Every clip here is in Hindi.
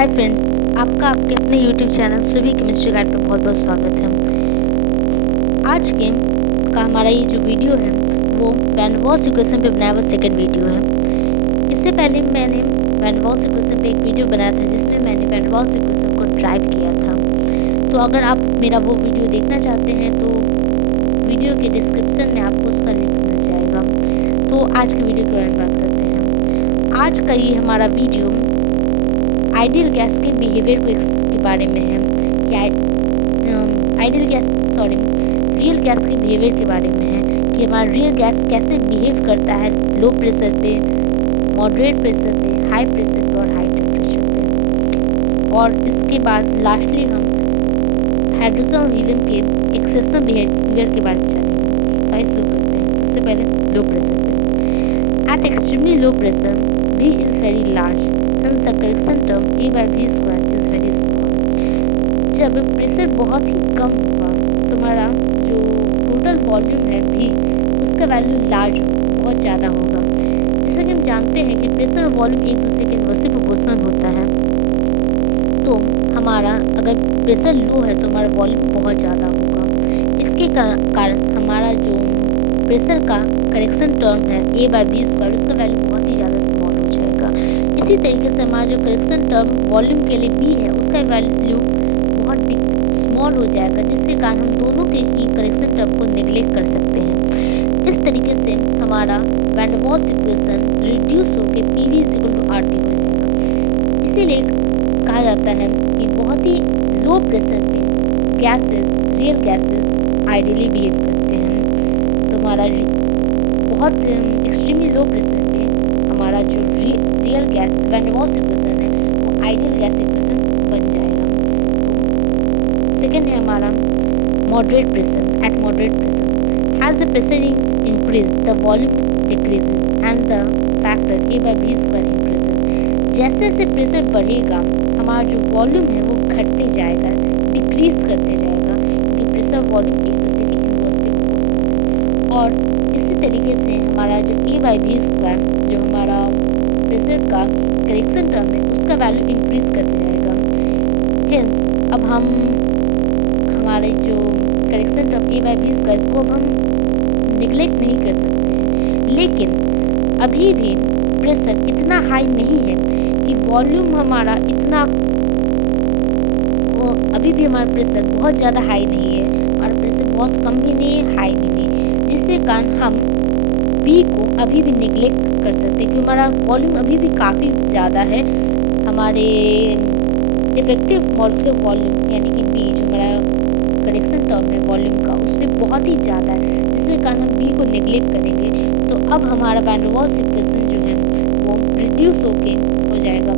हाय फ्रेंड्स, आपका आपके अपने यूट्यूब चैनल सुबह केमिस्ट्री गाइड पे बहुत बहुत स्वागत है। आज के का हमारा ये जो वीडियो है वो वैन वॉल्स इक्वेशन पे बनाया हुआ सेकंड वीडियो है। इससे पहले मैंने वैन वॉल्स इक्वेशन पे एक वीडियो बनाया था जिसमें मैंने वैन वॉल्स इक्वेशन को ड्राइव किया था। तो अगर आप मेरा वो वीडियो देखना चाहते हैं तो वीडियो के डिस्क्रिप्शन में आपको उसका लिंक मिल जाएगा। तो आज के वीडियो के बारे में बात करते हैं। आज का ये हमारा वीडियो आइडियल गैस के बिहेवियर के बारे में है कि रियल गैस के बिहेवियर के बारे में है कि हमारा रियल गैस कैसे बिहेव करता है लो प्रेशर पे, मॉडरेट प्रेशर पे, हाई प्रेशर पे और हाई टेम्परेचर पे। और इसके बाद लास्टली हम हाइड्रोजन और हीलियम के एक्सेप्शनल बिहेवियर के बारे में जानेंगे। तो आइए शुरू करते हैं। सबसे पहले लो प्रेशर पे। At extremely low pressure V is very large, hence the correction term A by V square is very small. जब प्रेशर बहुत ही कम होगा तो हमारा जो टोटल वॉल्यूम है V उसका वैल्यू लार्ज बहुत ज़्यादा होगा। जैसा कि हम जानते हैं कि प्रेशर और वॉल्यूम एक दूसरे के इनवर्सली प्रोपोर्शनल होता है। तो हमारा अगर प्रेशर लो है तो हमारा वॉल्यूम बहुत ज़्यादा होगा। इसके कारण हमारा जो प्रेशर का करेक्शन टर्म है A by V स्क्वायर उसका वैल्यू बहुत ही ज़्यादा स्मॉल हो जाएगा। इसी तरीके से हमारा जो करेक्शन टर्म वॉल्यूम के लिए B है उसका वैल्यू बहुत स्मॉल हो जाएगा, जिसके कारण हम दोनों के ही करेक्शन टर्म को नेग्लेक्ट कर सकते हैं। इस तरीके से हमारा van der Waals equation reduce होकर PV = RT हो जाएगा। इसीलिए कहा जाता है कि बहुत ही लो प्रेशर पे रियल गैसेस आइडियली बिहेव करते हैं। तो हमारा बहुत एक्सट्रीमली लो प्रेशर पे हमारा जो real gas van der Waals equation है वो आइडियल गैस इक्वेशन बन जाएगा। तो सेकेंड है हमारा moderate pressure. Eight moderate pressure has the pressure is increase the volume decreases and the factor A by V square increases. जैसे जैसे प्रेशर बढ़ेगा हमारा जो वॉल्यूम है वो घटते जाएगा, डिक्रीज करते जाएगा, क्योंकि प्रेशर वॉल्यूम एक दूसरे के इनवर्सली प्रोपोर्शनल है। और इसी तरीके से हमारा जो A by V स्क्वायर जो हमारा प्रेशर का करेक्शन टर्म है उसका वैल्यू इंक्रीज करते जाएगा। हेंस अब हम हमारे जो correction term A by V square इसको अब हम निगलेक्ट नहीं कर सकते हैं। लेकिन अभी भी प्रेशर इतना हाई नहीं है कि वॉल्यूम हमारा इतना अभी भी हमारा प्रेशर बहुत ज़्यादा हाई नहीं है। हमारा प्रेशर बहुत कम भी नहीं है, हाई भी नहीं है, जिसके कारण हम B को अभी भी निगलेक्ट कर सकते हैं क्योंकि हमारा वॉल्यूम अभी भी काफ़ी ज़्यादा है। हमारे इफेक्टिव मॉलिक्यूलर वॉल्यूम यानी कि B जो हमारा करेक्शन टर्म है वॉल्यूम का उससे बहुत ही ज़्यादा है, जिसके कारण हम B को निगलेक्ट करेंगे। तो अब हमारा वैन डर वाल्स इक्वेशन जो है वो रिड्यूस होके हो जाएगा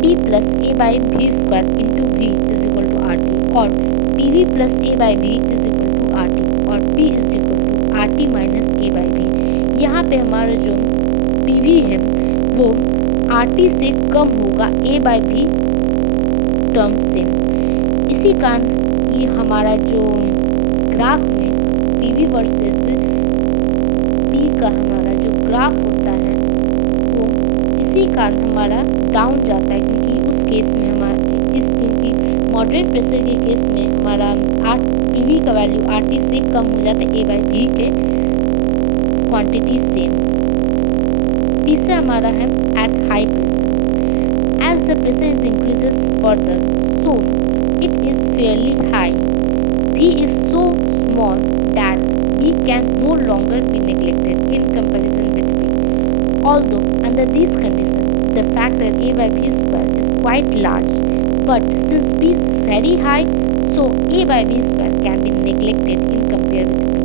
P + A by V square into V = RT और PV + A by V = RT और P = RT - A by V। यहाँ पे हमारा जो PV है वो RT से कम होगा A by V टर्म से। इसी कारण ये हमारा जो ग्राफ में PV वर्सेस P का हमारा जो ग्राफ होता है वो इसी कारण हमारा डाउन जाता है, क्योंकि उस केस में क्योंकि मॉडरेट प्रेशर के केस में हमारा PV का वैल्यू RT से कम हो जाता है A by V के क्वांटिटी से। तीसरा हमारा है at high pressure. As the pressure is increases further so it is fairly high. V is so small that B can no longer be neglected in comparison with B. Although under these conditions the factor A by V square is quite large, but since B is very high, so A by V square can be neglected in compare with B.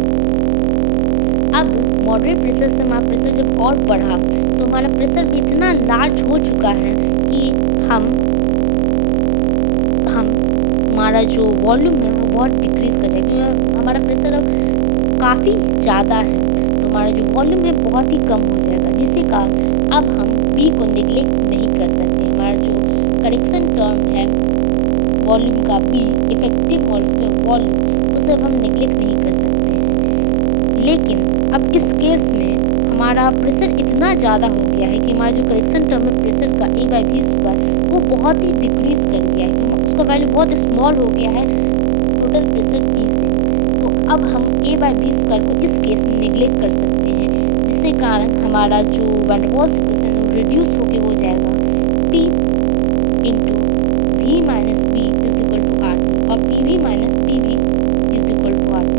अब मॉडरेट प्रेशर से हमारा प्रेशर जब और बढ़ा तो हमारा प्रेशर भी इतना लार्ज हो चुका है कि हमारा जो वॉल्यूम है वो बहुत डिक्रीज कर जाएगा, क्योंकि हमारा प्रेशर अब काफ़ी ज़्यादा है तो हमारा जो वॉल्यूम है बहुत ही कम हो जाएगा, जिसके कारण अब हम B को निगलेक्ट नहीं कर सकते। हमारा जो करेक्शन टर्म है वॉल्यूम का B इफेक्टिव वॉल्यूम उसे अब हम निगलेक्ट नहीं कर सकते हैं। लेकिन अब इस केस में हमारा प्रेशर इतना ज़्यादा हो गया है कि हमारा जो करेक्शन टर्म है प्रेशर का A/V² वो बहुत ही डिक्रीज कर दिया है कि उसका वैल्यू बहुत स्मॉल हो गया है टोटल प्रेशर P से। तो अब हम A/V² को इस केस में निगलेक्ट कर सकते हैं, जिसके कारण हमारा जो वैन डर वाल्स इक्वेशन है वो रिड्यूस होके हो जाएगा P into V minus V is equal to RT और PV minus PV is equal to RT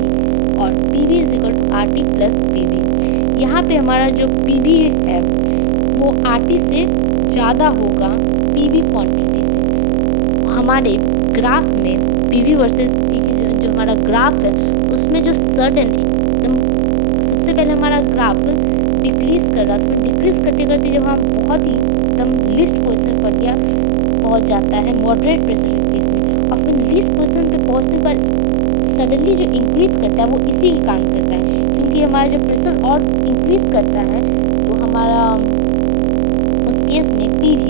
और PV is equal to RT plus PV। यहाँ पे हमारा जो PV है वो RT से ज़्यादा होगा PV क्वांटिटी से। हमारे ग्राफ में PV वर्सेस जो हमारा ग्राफ है उसमें जो सडन एकदम सबसे पहले हमारा ग्राफ डिक्रीज कर रहा था, फिर डिक्रीज करते करते जब हम बहुत ही एकदम लिस्ट पोजीशन पर गया पहुंच जाता है मॉडरेट प्रेशर के केस में, और फिर लिस्ट पोजीशन पे पहुंचने पर सडनली जो इंक्रीज करता है वो इसी के कारण करता है, क्योंकि हमारा जब प्रेशर और इंक्रीज करता है तो हमारा उस केस में PV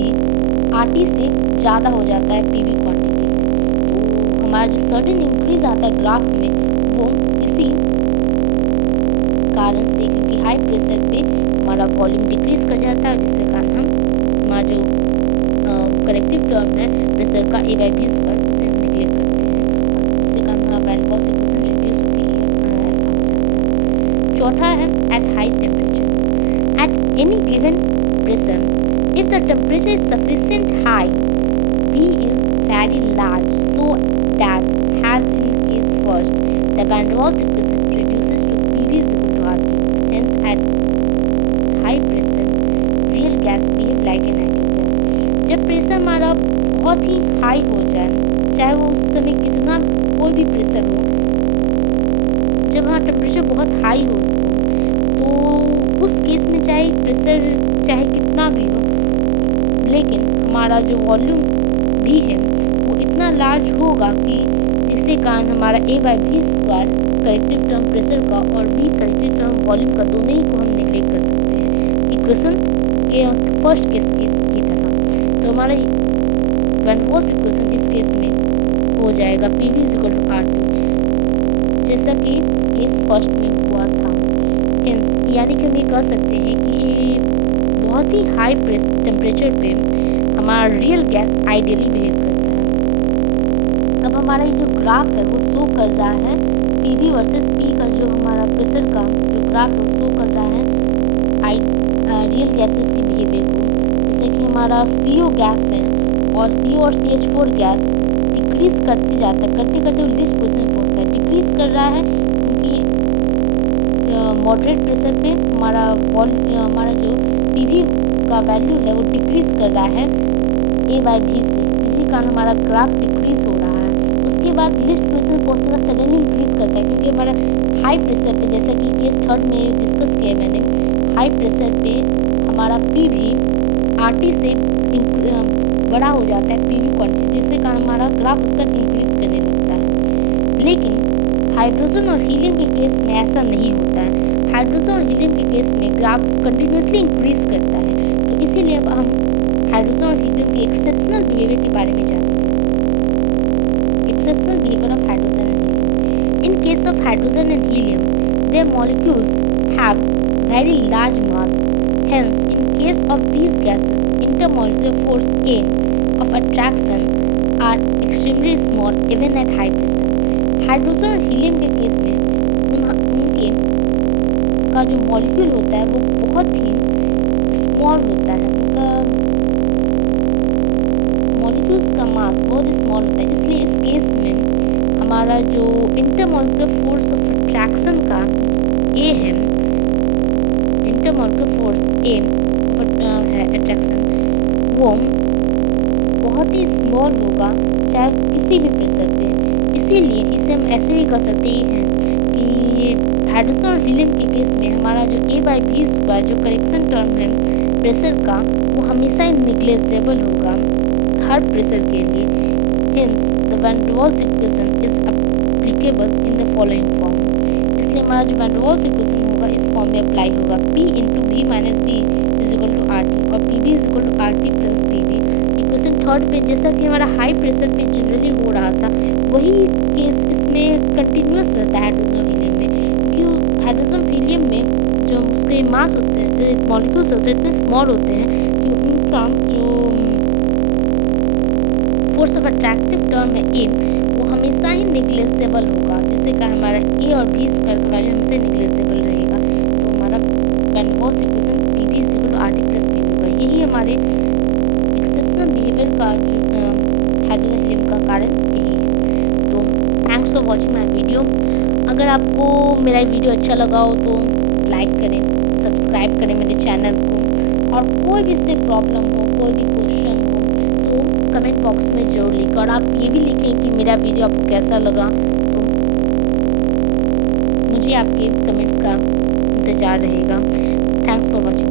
RT से ज़्यादा हो जाता है PV क्वांटिटी से। तो हमारा जो सडन इंक्रीज आता है ग्राफ में वो इसी कारण से, क्योंकि हाई प्रेशर पे हमारा वॉल्यूम डिक्रीज कर जाता है, जिसके कारण हम हमारा जो करेक्टिव टर्म है प्रेशर का A/V² उसे हम निगलेक्ट करते हैं, जिससे कारण हमारा van der Waals equation reduce होकर ऐसा हो जाता है। चौथा है at high temperature. At any given pressure if the temperature is sufficient high, V is very large, so that as in case first, the van der Waals equation reduces to PV is equal to RT. Hence, at high pressure, real gas behave like an ideal gas. जब प्रेशर हमारा बहुत ही हाई हो जाए, चाहे वो उस समय कितना कोई भी प्रेशर हो, जब वहाँ टेम्परेचर बहुत हाई हो तो उस केस में चाहे प्रेशर चाहे कितना भी हो, लेकिन हमारा जो वॉल्यूम भी है वो इतना लार्ज होगा कि जिसके कारण हमारा A/V² करेक्टिव टर्म प्रेशर का और V करेक्टिव टर्म वॉल्यूम का दोनों ही को हम निगलेक्ट कर सकते हैं इक्वेशन के फर्स्ट केस की तरह। तो हमारा वैन डर वाल्स इक्वेशन इस केस में हो जाएगा PV is equal to RT, जैसा कि केस फर्स्ट में हुआ था। यानी कि हम ये कह सकते हैं कि बहुत ही हाई टेम्परेचर पे हमारा रियल गैस आइडियली बिहेव करता है। अब हमारा ये जो ग्राफ है वो शो कर रहा है PV वर्सेस P का जो हमारा प्रेशर का जो ग्राफ है वो शो कर रहा है रियल गैसेस के बिहेवियर को। जैसे कि हमारा CO गैस है और CO और CH4 गैस डिक्रीज करते जाता है, करते करते वो लिस्ट पोजीशन में पहुँचता है। डिक्रीज कर रहा है क्योंकि मॉडरेट प्रेशर पे हमारा जो PV का वैल्यू है वो डिक्रीज कर रहा है A/V से, इसी कारण हमारा ग्राफ डिक्रीज हो रहा है। उसके बाद लिस्ट पोजीशन पहुंचने का सडनली इंक्रीज करता है, क्योंकि हमारा हाई प्रेशर पे, जैसा कि केस थर्ड में डिस्कस किया मैंने, हाई प्रेशर पे हमारा PV RT से बड़ा हो जाता है PV क्वांटिटी, जिसके कारण हमारा ग्राफ उसका इंक्रीज करने लगता है। लेकिन हाइड्रोजन और हीलियम के केस में ऐसा नहीं होता है। हाइड्रोजन और हीलियम के केस में ग्राफ कंटिन्यूसली इंक्रीज करता है। तो इसीलिए अब हम हाइड्रोजन और हीलियम के एक्सेप्शनल बिहेवियर के बारे में जानेंगे। Exceptional behaviour of hydrogen and helium. In case of hydrogen and helium, their molecules have very large mass. Hence, in case of these gases, intermolecular force A of attraction are extremely small even at high pressure. Hydrogen और हीलियम के केस में उनके का जो मॉलिक्यूल होता है वो बहुत ही स्मॉल होता है, उनका मॉलिक्यूल्स का मास बहुत स्मॉल होता है। इसलिए इस केस में हमारा जो इंटरमॉलिक्यूलर फोर्स ऑफ अट्रैक्शन का ए है, इंटरमॉलिक्यूलर फोर्स ए है अट्रैक्शन, वो बहुत ही स्मॉल होगा चाहे किसी भी प्रेशर पे। इसीलिए इसे हम ऐसे भी कह सकते हैं कि हाइड्रोजन और हीलियम के केस में हमारा जो A/V² जो करेक्शन टर्म है प्रेशर का वो हमेशा ही निग्लेजेबल होगा हर प्रेशर के लिए। Hence, the van der Waals equation is applicable in the following form. इसलिए हमारा जो van der Waals equation होगा इस फॉर्म में अप्लाई होगा P into V minus V is equal to RT और PV is equal to RT plus PV। Equation third पे जैसा कि हमारा हाई प्रेशर पे जनरली हो रहा था वही केस इसमें कंटिन्यूस रहता है हाइड्रोजन और हीलियम में, क्योंकि हाइड्रोजन हीलियम में जो उसके मास होते हैं, मॉलिक्यूल्स होते हैं, इतने स्मॉल होते हैं कि उनका जो फोर्स ऑफ अट्रैक्टिव टर्म है ए, वो हमेशा ही नेग्लेजेबल होगा, जिससे कि हमारा ए और बी स्क्वायर का वैल्यू हमेशा नेग्लेजेबल रहेगा। तो हमारा van der Waals equation P is equal to R T plus P होगा। यही हमारे एक्सेप्शनल बिहेवियर का जो हाइड्रोजन हीलियम का कारण यही है। तो thanks for watching my video. अगर आपको मेरा वीडियो अच्छा लगा हो तो लाइक करें, सब्सक्राइब करें मेरे चैनल को, और कोई भी इससे प्रॉब्लम हो, कोई भी क्वेश्चन हो तो कमेंट बॉक्स में जरूर लिखें। और आप ये भी लिखें कि मेरा वीडियो आपको कैसा लगा, तो मुझे आपके कमेंट्स का इंतज़ार रहेगा। Thanks for watching.